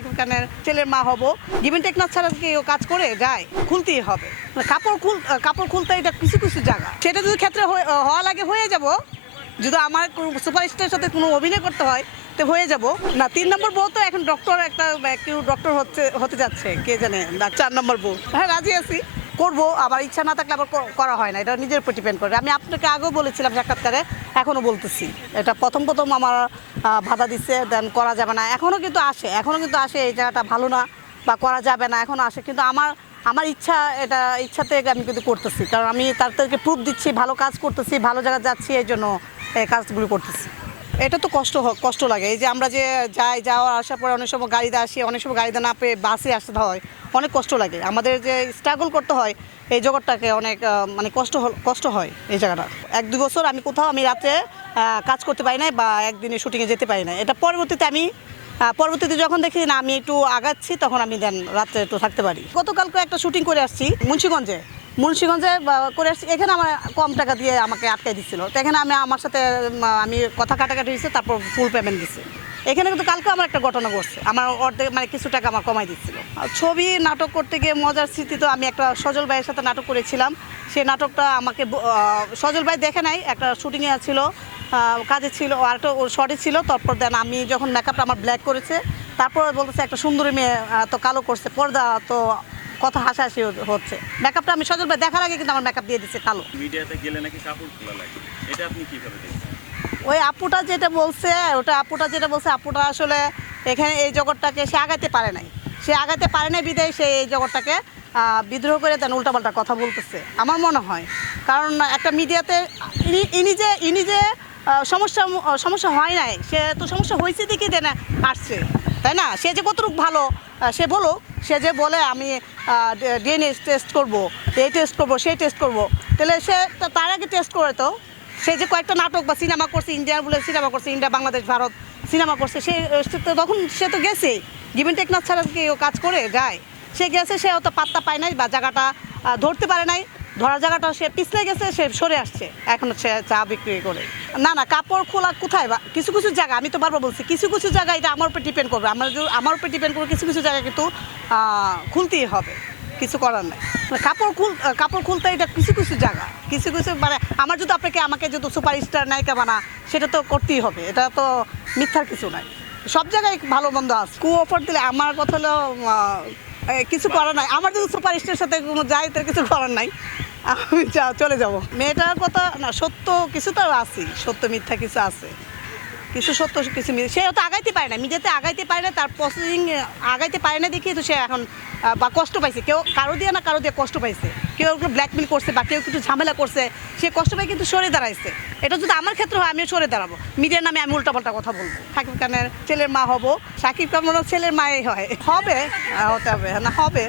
সাকিব খানের ছেলের মা হব। জীবন টেকনাথ ছাড়া কি কাজ করে? যায়। খুলতেই হবে। মানে কাপড় খুল কাপড় খুলতে এটা কিছু কিছু জায়গা। সেটা যদি ক্ষেত্রে হয়ে- হওয়া লাগে হয়ে যাব যদি আমার সুপারস্টারের সাথে কোনো অভিনয় করতে হয় তো হয়ে যাব। না তিন নম্বর বউ তো এখন ডক্টর একটা কেউ ডক্টর হচ্ছে হতে যাচ্ছে। কে জানে? চার নম্বর বউ। হ্যাঁ রাজি আছি। করব, আবার ইচ্ছা না থাকলে আবার করা হয় না। এটা নিজের উপর ডিপেন্ড করে আমি আপনাকে আগেও বলেছিলাম সাক্ষাৎকারে এখনও বলতেছি। এটা প্রথম প্রথম আমার বাধা দিচ্ছে দেন করা যাবে না। এখনও কিন্তু আসে এখনও কিন্তু আসে, এই জায়গাটা ভালো না বা করা যাবে না এখনও আসে। কিন্তু আমার আমার ইচ্ছা, এটা ইচ্ছাতে আমি কিন্তু করতেছি। কারণ আমি তার থেকে প্রুফ দিচ্ছি, ভালো কাজ করতেছি, ভালো জায়গায় যাচ্ছি, এই জন্য এই কাজগুলো করতেছি। এটা তো কষ্ট কষ্ট লাগে। এই যে আমরা যে যাই যাওয়া আসার পরে অনেক সময় গাড়িতে আসি, অনেক সময় গাড়িতে না পেয়ে বাসে আসতে হয়। অনেক কষ্ট লাগে। আমাদের যে স্ট্রাগল করতে হয়, এই জগৎটাকে অনেক মানে কষ্ট কষ্ট হয় এই জায়গাটা। এক দু বছর আমি কোথাও আমি রাতে কাজ করতে পারি না বা একদিনে শুটিংয়ে যেতে পারি না এটা পরবর্তীতে আমি পরবর্তীতে যখন দেখি না, আমি একটু আগাচ্ছি, তখন আমি দেন রাত্রে একটু থাকতে পারি। গতকালকে একটা শুটিং করে আসছি মুন্সিগঞ্জে। মুন্সিগঞ্জে করে আসছি, এখানে আমার কম টাকা দিয়ে আমাকে আটকাই দিচ্ছিল তো এখানে আমি আমার সাথে আমি কথা কাটাকাটি হয়েছে, তারপর ফুল পেমেন্ট দিচ্ছে এখানে কিন্তু কালকে আমার একটা ঘটনা ঘটছে। আমার অর্ধেক মানে কিছু টাকা আমার কমাই দিচ্ছিল ছবি, নাটক করতে গিয়ে মজার স্মৃতি তো আমি একটা সজল ভাইয়ের সাথে নাটক করেছিলাম। সেই নাটকটা আমাকে সজল ভাই দেখে নাই, একটা শুটিংয়ে ছিল কাজে ছিল, আর একটা শর্টে ছিল। তারপর দেন আমি যখন মেকআপটা আমার ব্ল্যাক করেছে, তারপর বলতেছে, একটা সুন্দরী মেয়ে তো কালো করছে, পর্দা তো কথা হাসাহাসি হচ্ছে। মেকআপটা আমি সজল ভাই দেখার আগে কিন্তু আমার মেকআপ দিয়ে দিচ্ছে কালো। মিডিয়াতে গেলে নাকি কাপড় খোলা লাগে। এটা আপনি কীভাবে দেখছেন? ওই আপুটা যেটা বলছে ওটা আপুটা যেটা বলছে আপুটা আসলে এখানে এই জগৎটাকে সে আগাতে পারে নাই। সে আগাতে পারে নাই বিদায় সে এই জগৎটাকে বিদ্রোহ করে দেন উল্টাপাল্টা কথা বলতেছে। আমার মনে হয়। কারণ একটা মিডিয়াতে ইনি- ইনি যে ইনি যে সমস্যা সমস্যা হয় নাই সে তো সমস্যা হয়েছে দেখি দেন আসছে। তাই না? সে যে কতটুকু ভালো সে বলো সে যে বলে আমি ডিএনএ টেস্ট করব, এই টেস্ট করব, সেই টেস্ট করব। তাহলে সে তার আগে টেস্ট করে তো। সে যে কয়েকটা নাটক বা সিনেমা করছে ইন্ডিয়ান বলে সিনেমা করছে ইন্ডিয়া বাংলাদেশ ভারত সিনেমা করছে, সে তো তখন সে তো গেছে গিভেন টেকনাথ ছাড়া কেউ কাজ করে, যায়। সে গেছে, সে অত পাত্তা পায় নাই বা জায়গাটা ধরতে পারে নাই। ধরার জায়গাটা সে পিছলে গেছে, সে সরে আসছে। এখন সে চা বিক্রি করে। না না, কাপড় খোলা কোথায় বা কিছু কিছু জায়গা, আমি তো বারবার বলছি, কিছু কিছু জায়গা এটা আমার উপর ডিপেন্ড করবে। আমার আমার উপর ডিপেন্ড করবে কিছু কিছু জায়গা কিন্তু খুলতেই হবে। কিছু করার নাই। কাপড় খুল কাপড় খুলতে এটা কিছু কিছু জায়গা। কিছু কিছু মানে আমার যদি আপনাকে, আমাকে যদি সুপার স্টার নায়িকা বানা, সেটা তো করতেই হবে। এটা তো মিথ্যার কিছু নাই। সব জায়গায় ভালো মন্দ আছে। কু অফার দিলে আমার কথা হলো কিছু করার নাই। আমার যদি সুপার স্টার সাথে কোনো যাই তার কিছু করার নাই। আমি চলে যাব। মেয়েটার কথা, না, সত্য কিছু তো আছে সত্য, মিথ্যা কিছু আছে। কিছু সত্য, কিছু মিথ্যা। সে তো আগাইতে পারে না। মিডিয়াতে আগাইতে পারে না, তার প্রসেসিং আগাইতে পারে না দেখি তো সে এখন বা কষ্ট পাইছে। কেউ কারও দিয়ে না কারও দিয়ে কষ্ট পাইছে। কেউ ওগুলো ব্ল্যাকমেল করছে বা কেউ কিছু ঝামেলা করছে, সে কষ্ট পাই কিন্তু সরে দাঁড়াইছে। এটা যদি আমার ক্ষেত্রে হয়, আমিও সরে দাঁড়াবো। মিডিয়ার নামে আমি উল্টাপাল্টা কথা বলব। সাকিব খানের ছেলের মা হব। সাকিব খানের ছেলের মাই হয়। হবে হতে হবে। না, হবে।